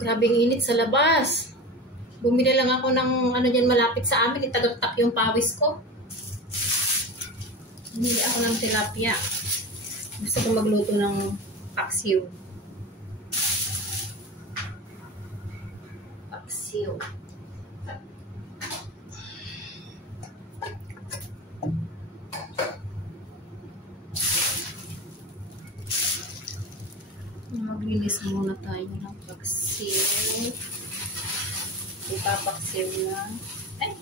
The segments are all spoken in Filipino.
Grabing init sa labas. Bumili lang ako ng ano dyan malapit sa amin. Itagak-tak yung pawis ko. Bumili ako ng tilapia. Gusto ko magluto ng paksiw. Paksiw. Maglinis muna tayo ng paksiw. Ipapaksiw na. Ay!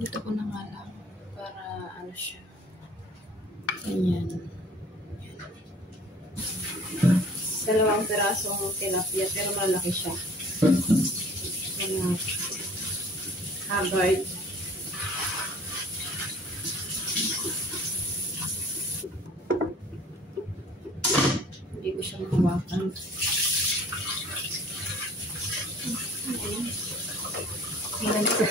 Dito ko na nga lang para ano siya. Ganyan. Dalawang pirasong tilapia pero malaki siya. Haggard. Hindi ko siya mahawakan. Ayan siya.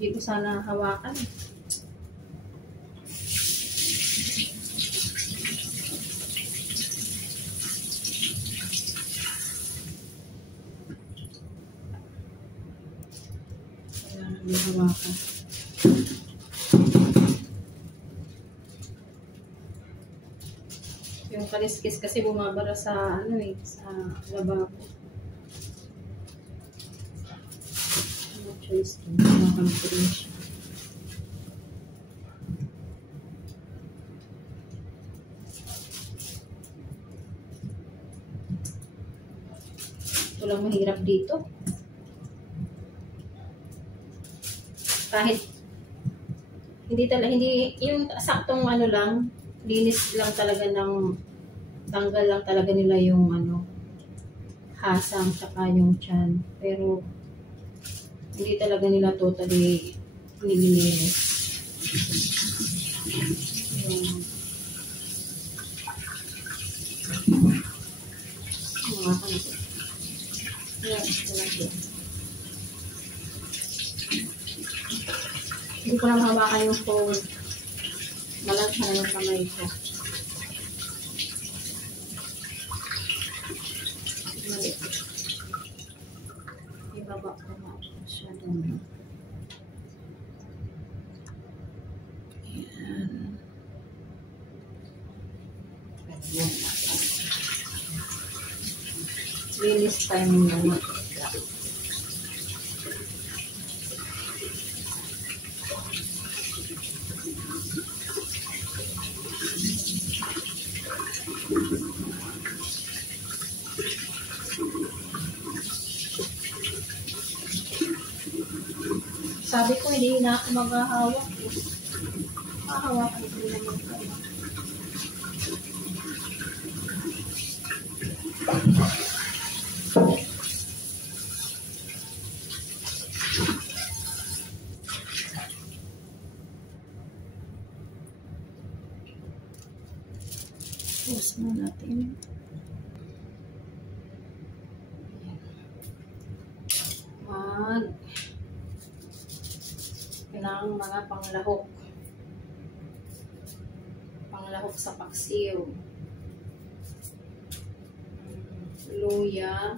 Hindi ko sana hawakan. Hindi hawakan. Yung kaliskis kasi bumabara sa ano eh, sa lababo. No choice to. Hawakan ko rin siya. Walang mahirap dito. Kahit hindi yung saktong ano lang, linis lang talaga ng tanggal lang talaga nila yung ano hasang tsaka yung tiyan, pero hindi talaga nila totally nililinis. Mga kanito. Hindi ko lang hawakan yung phone. Malagsa na yung kamay ko. Ibaba ko na siya doon. Ayan. Linis tayo muna. Sabi ko hindi na ako maghahawak. Hahawakan ko naman ito. Pause na natin. Ng mga panglahok sa paksiw, luya,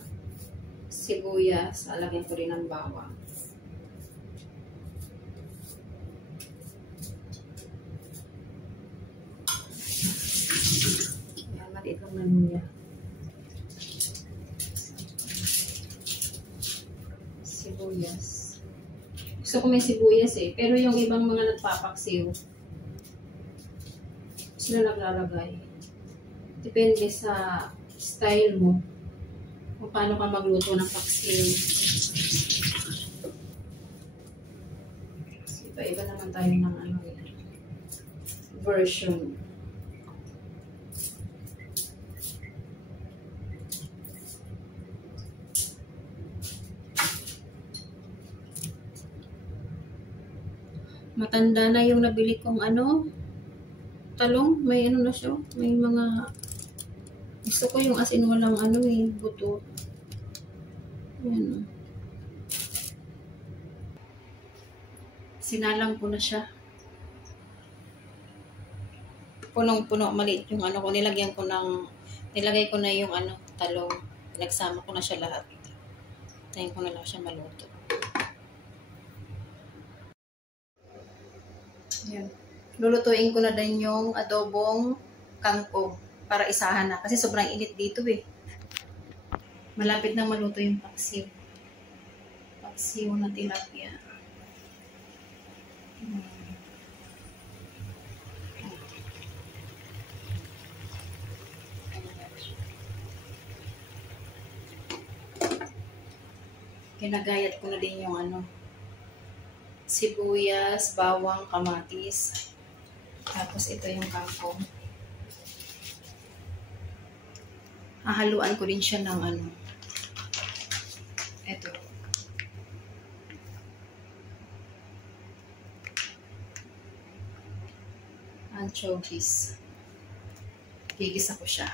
sibuyas, alagyan ko rin ng bawang. Yan, maliit lang na luya, sibuyas. Gusto ko may sibuyas eh. Pero yung ibang mga nagpapaksiw, sila naglalagay. Depende sa style mo kung paano ka magluto ng paksiw. Iba-iba naman tayo ng ano, version. Matanda na yung nabili kong ano, talong. May ano na siya. May mga, gusto ko yung as in walang ano buto. Ayan. Sinalang ko na siya. Punong-puno, maliit yung ano ko. Nilagay ko na yung ano, talong. Nagsama ko na siya lahat. Tayin ko na lang siya maluto. Ayan. Lulutuin ko na din yung adobong kangkong para isahan na. Kasi sobrang init dito Malapit na maluto yung paksiw. Paksiw na tilapia. Kinagayat ko na din yung ano, sibuyas, bawang, kamatis. Tapos ito yung kangkong. Hahaluan ko din siya ng ano. Ito. Anchovies. Gigisa ko siya.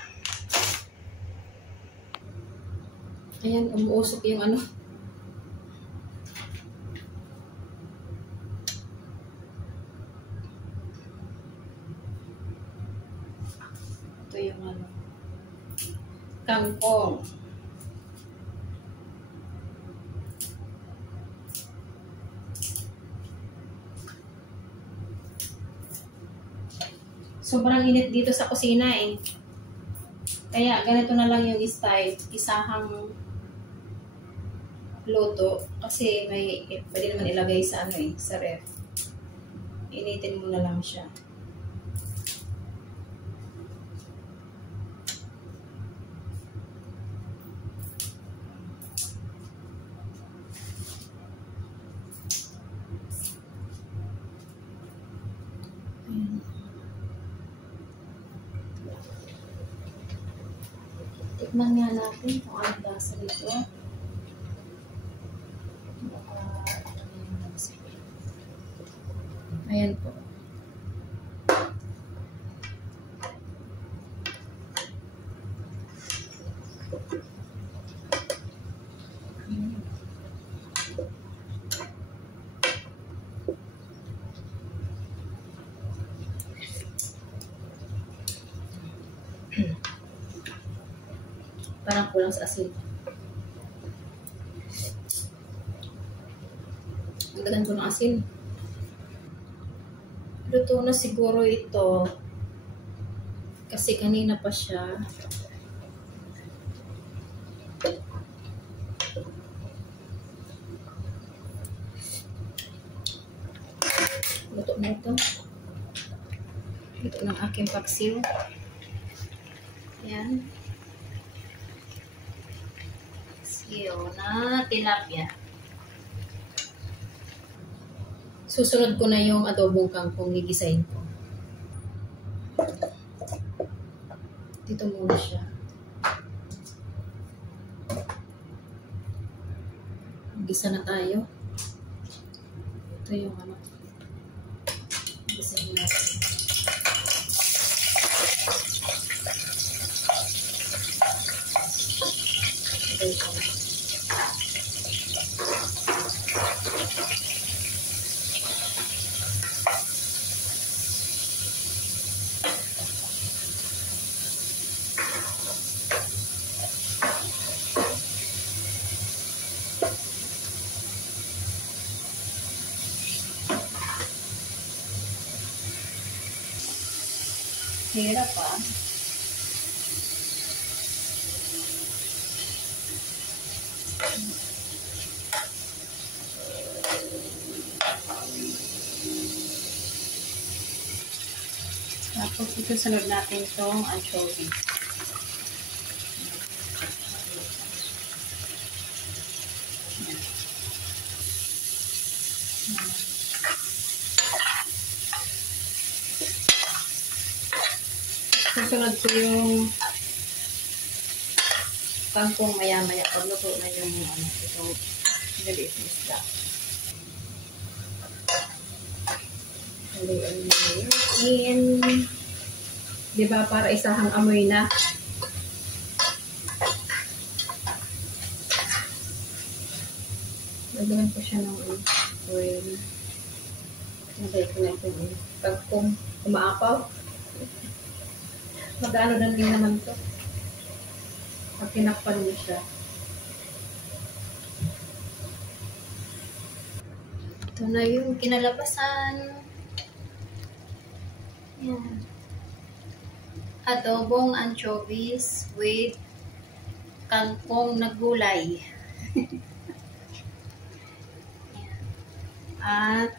Ayan, umuusok yung ano. Ito yung ano, kangkong. Sobrang init dito sa kusina Kaya ganito na lang yung style, isahang luto. Kasi pwede naman ilagay sa ano sa ref. Initin mo na lang siya. Tikman nga natin kung ano lasa nito. Ayan po. Parang kulang sa asin. Dagdagan ko ng asin. Luto na siguro ito. Kasi kanina pa siya. Luto na ito. Luto ng aking paksiw. Ayan. Na tilapia. Susunod ko na yung adobong kangkong, gigisahin ko. Dito muna siya. Gisa na tayo. Ito yung ano. Gisahin natin. Ito yung hirap Tapos ito sunod natin itong anchovy. Susunod ko yung kangkong maya-maya pag luto na yung ano, itong maliit na isda. Haluan mo yun. Diba para isahang amoy na. Lagyan ko siya ng oil. Nagay ko na itong kangkong umaapaw. Mag-ano na din naman to. Pag tinakpan mo siya. Ito na yung kinalabasan. Yan. Adobong anchovies with kangkong na gulay. At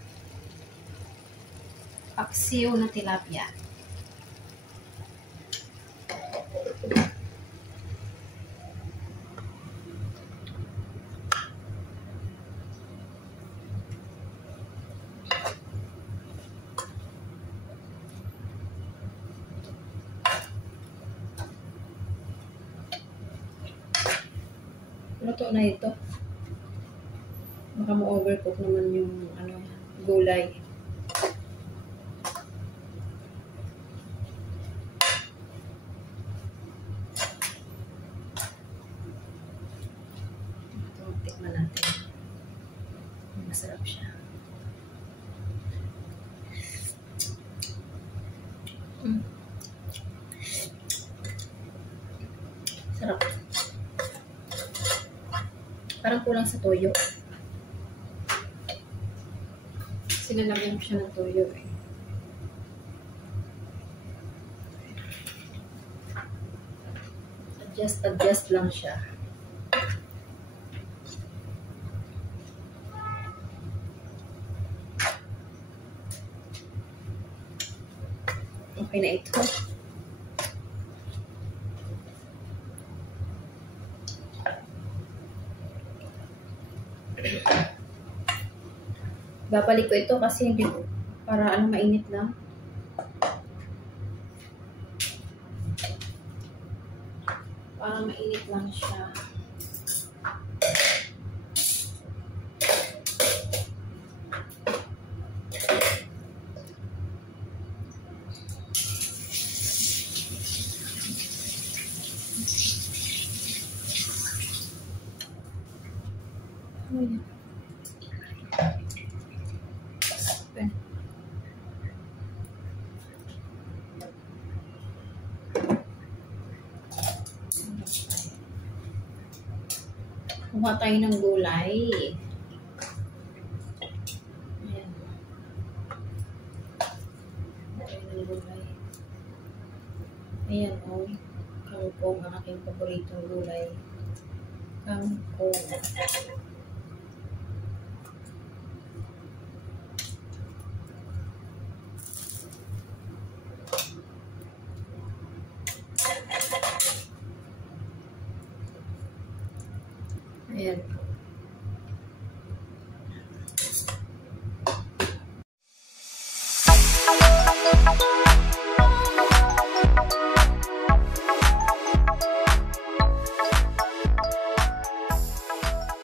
paksiw na tilapia. Luto na ito. Baka ma-overcook naman yung ano, gulay. Ito, tikman natin. Masarap siya. Sarap. Parang kulang sa toyo. Sinalagyan ko siya ng toyo eh. Adjust lang siya. Okay na ito. Babalik ko ito kasi hindi para ano mainit lang. Para mainit lang siya. Ayan. Kuha tayo ng gulay. Ayan. Tayo ng gulay. Ayan o. Kangkong, ang aking paboritong gulay. Kangkong.